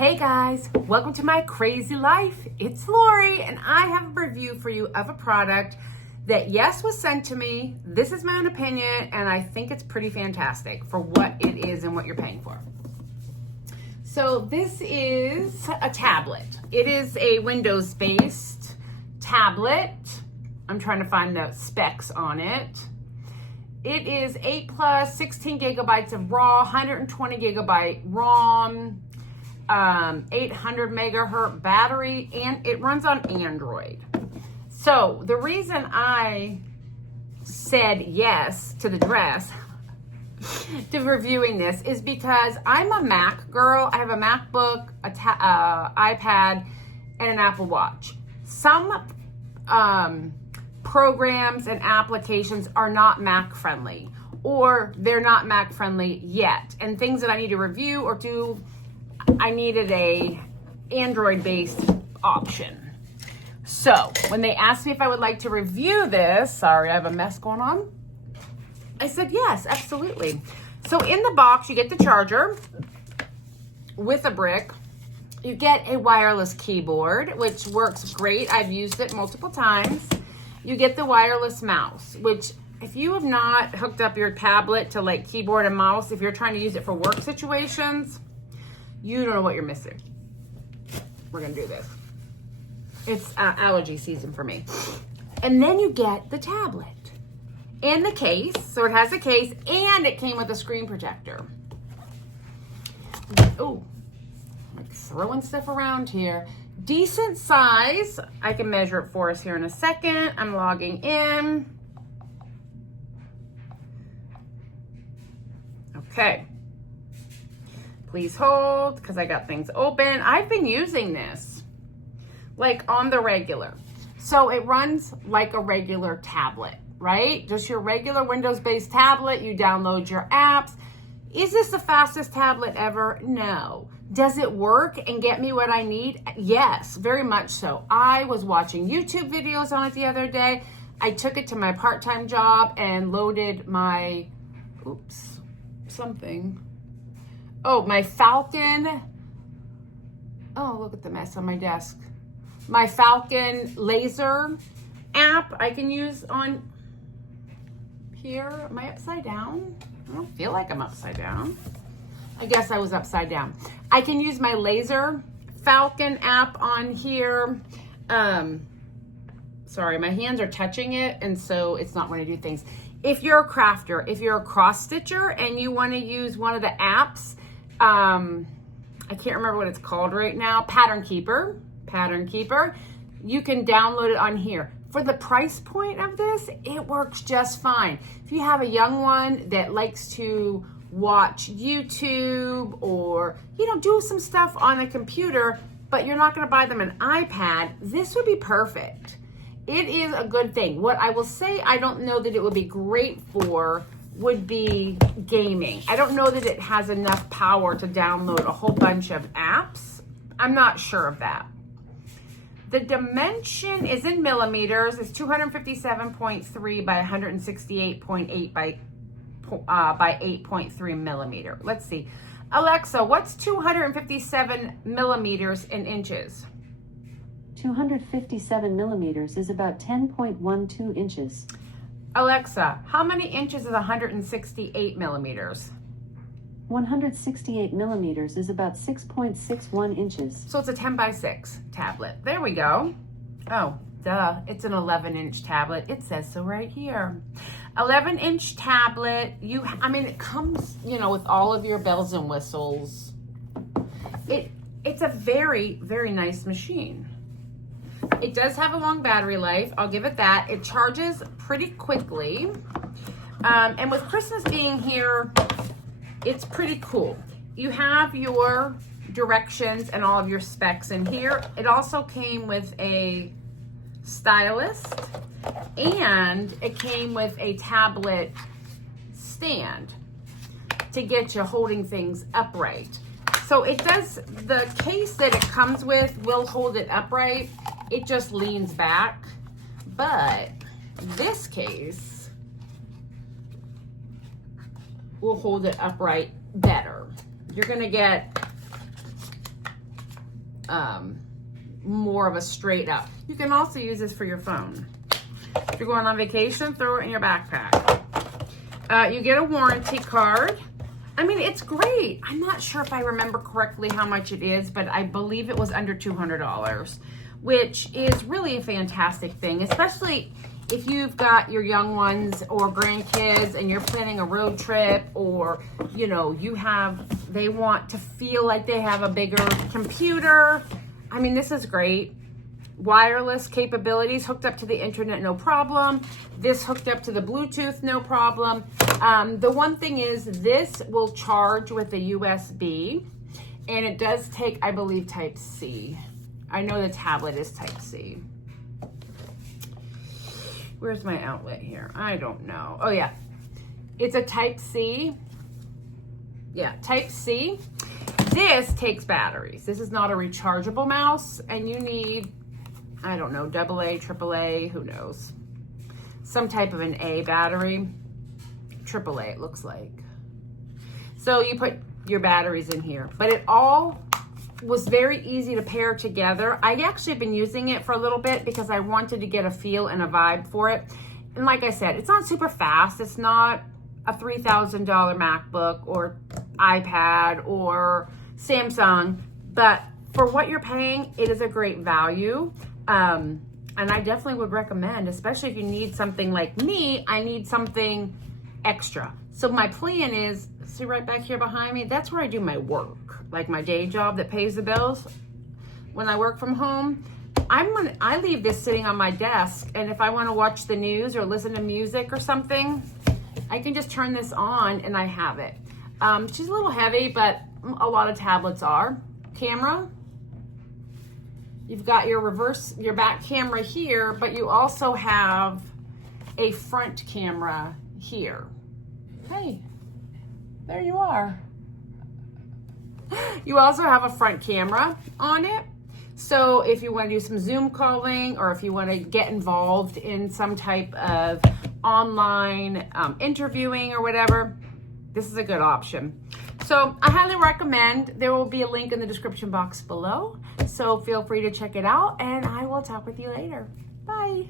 Hey guys, welcome to my crazy life. It's Lori and I have a review for you of a product that yes was sent to me. This is my own opinion and I think it's pretty fantastic for what it is and what you're paying for. So this is a tablet. It is a Windows-based tablet. I'm trying to find the specs on it. It is 8+, 16 gigabytes of raw, 120 gigabyte ROM, 800 megahertz battery, and it runs on Android. So the reason I said yes to the dress to reviewing this is because I'm a Mac girl. I have a MacBook, iPad, and an Apple Watch. Some programs and applications are not Mac friendly, or they're not Mac friendly yet. And things that I need to review or do, I needed a Android-based option. So when they asked me if I would like to review this, sorry, I have a mess going on. I said, yes, absolutely. So in the box, you get the charger with a brick. You get a wireless keyboard, which works great. I've used it multiple times. You get the wireless mouse, which if you have not hooked up your tablet to like keyboard and mouse, if you're trying to use it for work situations, you don't know what you're missing. We're gonna do this. It's allergy season for me. And then you get the tablet and the case. So it has a case and it came with a screen protector. Oh, like throwing stuff around here. Decent size. I can measure it for us here in a second. I'm logging in. Okay. Please hold, because I got things open. I've been using this like on the regular. So it runs like a regular tablet, right? Just your regular Windows-based tablet. You download your apps. Is this the fastest tablet ever? No. Does it work and get me what I need? Yes, very much so. I was watching YouTube videos on it the other day. I took it to my part-time job and loaded my, my Falcon. Oh, look at the mess on my desk. My Falcon laser app I can use on here. Am I upside down? I don't feel like I'm upside down. I guess I was upside down. I can use my laser Falcon app on here. Sorry, my hands are touching it, and so it's not going to do things. If you're a crafter, if you're a cross stitcher and you want to use one of the apps, I can't remember what it's called right now, Pattern Keeper, you can download it on here. For the price point of this, it works just fine. If you have a young one that likes to watch YouTube or, do some stuff on a computer, but you're not going to buy them an iPad, this would be perfect. It is a good thing. What I will say I don't know that it would be great for would be gaming. I don't know that it has enough power to download a whole bunch of apps. I'm not sure of that. The dimension is in millimeters. It's 257.3 by 168.8 by 8.3 millimeter. Let's see. Alexa, what's 257 millimeters in inches? 257 millimeters is about 10.12 inches. Alexa, how many inches is 168 millimeters? 168 millimeters is about 6.61 inches. So it's a 10 by 6 tablet. There we go. Oh, duh. It's an 11-inch tablet. It says so right here. 11-inch tablet. It comes, with all of your bells and whistles. It's a very, very nice machine. It does have a long battery life. I'll give it that. It charges pretty quickly. And with Christmas being here, it's pretty cool. You have your directions and all of your specs in here. It also came with a stylus and it came with a tablet stand to get you holding things upright. So it does, the case that it comes with will hold it upright. It just leans back. But this case will hold it upright better. You're gonna get more of a straight up. You can also use this for your phone. If you're going on vacation, throw it in your backpack. You get a warranty card. I mean, it's great. I'm not sure if I remember correctly how much it is, but I believe it was under $200, which is really a fantastic thing, especially if you've got your young ones or grandkids and you're planning a road trip, or, you know, they want to feel like they have a bigger computer. I mean, this is great. Wireless capabilities, hooked up to the internet, no problem. This hooked up to the Bluetooth, no problem. The one thing is this will charge with a USB, and it does take, I believe, Type C. I know the tablet is Type C. Where's my outlet here? I don't know. Oh yeah, it's a Type C. Yeah, Type C. This takes batteries. This is not a rechargeable mouse, and you need, I don't know, AA, AAA, who knows? Some type of an A battery. AAA, it looks like. So you put your batteries in here, but it all was very easy to pair together. I actually have been using it for a little bit because I wanted to get a feel and a vibe for it. And like I said, it's not super fast. It's not a $3,000 MacBook or iPad or Samsung, but for what you're paying, it is a great value. And I definitely would recommend, especially if you need something like me, I need something extra. So my plan is, see right back here behind me, that's where I do my work, like my day job that pays the bills. When I work from home, I leave this sitting on my desk, and if I want to watch the news or listen to music or something, I can just turn this on and I have it. She's a little heavy, but a lot of tablets are. Camera. You've got your back camera here, but you also have a front camera here. Hey, there you are. You also have a front camera on it. So if you want to do some Zoom calling, or if you want to get involved in some type of online interviewing or whatever, this is a good option. So I highly recommend. There will be a link in the description box below. So feel free to check it out, and I will talk with you later. Bye.